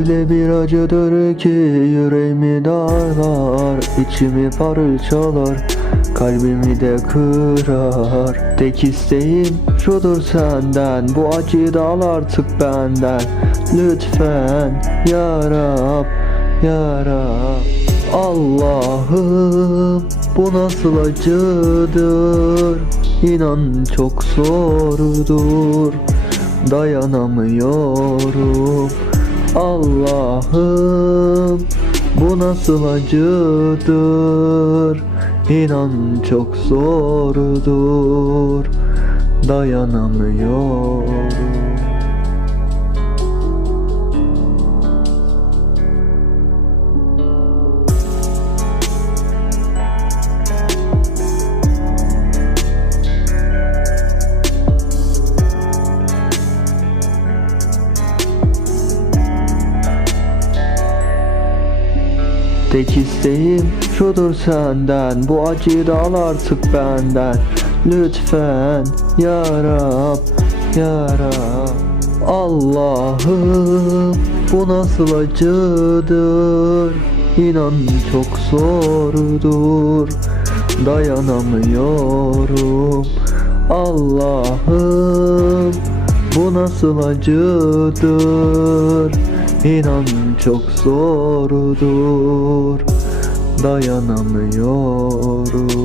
Öyle bir acıdır ki yüreğimi dağlar içimi parçalar Kalbimi de kırar. Tek isteğim şudur senden Bu acıyı da al artık benden. Lütfen ya Rab ya Allah'ım bu nasıl acıdır? İnan çok zordur Dayanamıyorum Allah'ım bu nasıl acıdır? İnan çok zordur. Dayanamıyorum Tek isteğim şudur senden Bu acıyı da al artık benden. Lütfen ya Rab ya Rab. Allah'ım bu nasıl acıdır? İnan çok zordur Dayanamıyorum. Allah'ım bu nasıl acıdır İnan çok zordur Dayanamıyorum